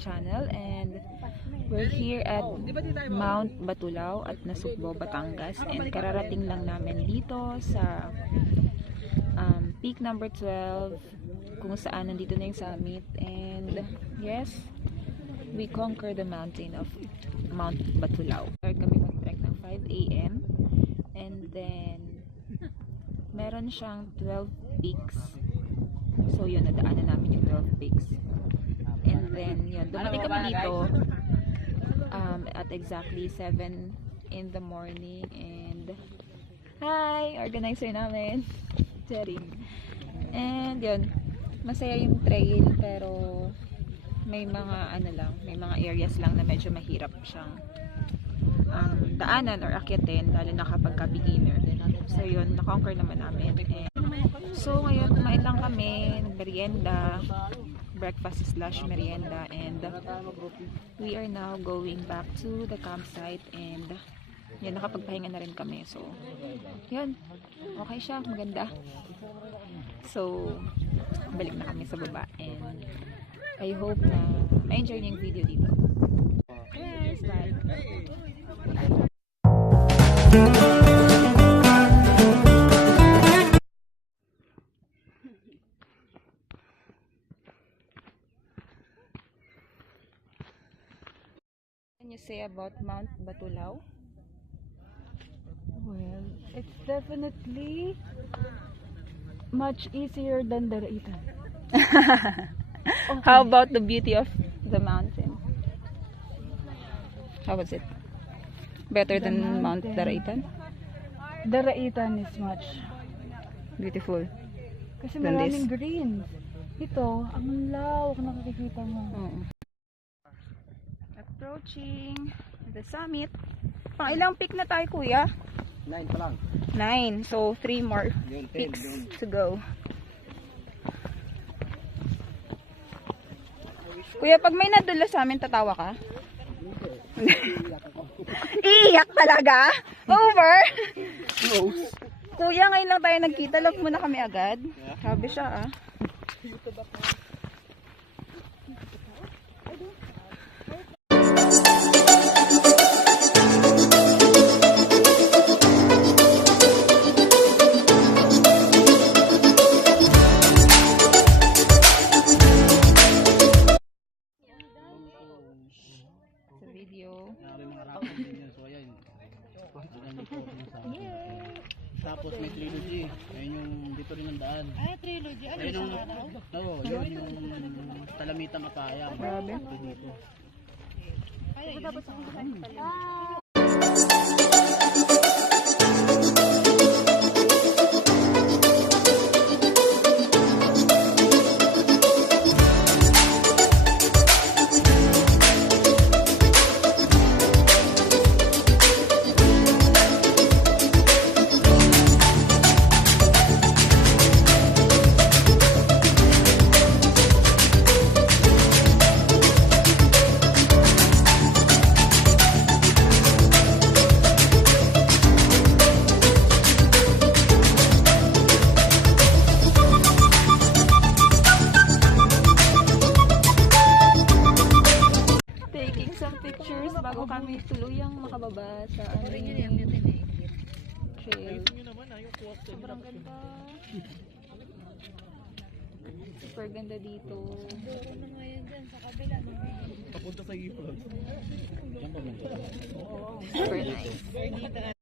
channel, and we're here at Mount Batulao at Nasugbu, Batangas, and kararating lang namin dito sa peak number 12 kung saan nandito na yung summit. And yes, we conquer the mountain of Mount Batulao. Start kami mag-trek ng 5 AM and then meron siyang 12 peaks. So yun, nadaanan namin yung 12 peaks. And then yun, dumating kami dito at exactly 7 in the morning. And hi! Organizer namin, Jerry. And yun, masaya yung trail, pero may mga may mga areas lang na medyo mahirap siyang daanan or akyatin, lalo na kapag ka-beginner. So yun, na-conquer naman namin. And so ngayon, kumain lang kami, nagmerienda, breakfast slash merienda, and we are now going back to the campsite. And yun, nakapagpahinga na rin kami. So yun, okay siya, maganda. So balik na kami sa baba, and I hope na ma-enjoy niyo yung video dito. Yes, bye! Can you say about Mount Batulao? Well, it's definitely much easier than Daraitan. Okay. How about the beauty of the mountain? How was it? Better than Mount Daraitan? Daraitan is much Beautiful. kasi Than maraming this? greens. Ito, ang lawak na nakikita mo. Approaching the summit. Pang ilang peak na tayo, kuya? 9 pa lang. 9. So 3 more Yun, 10, peaks yun. to go. Kuya, pag may nadula sa amin, tatawa ka? Iiyak talaga? Over? Kuya, ngayon lang tayo nagkita. Love mo na kami agad. Sabi siya, ah. Sa video. Tapos may trilogy. Ayun yung dito rin ang daan. Ay, trilogy. Ano Ayun yung yun yung Talamitang Apayang. Grabe. Ito dito. Tapos ako sa bago kami tuluyang makababa sa trail. Sobrang ganda. Super ganda dito. Duro na nga yan dyan sa kabila. Papunta sa ipon. Super nice.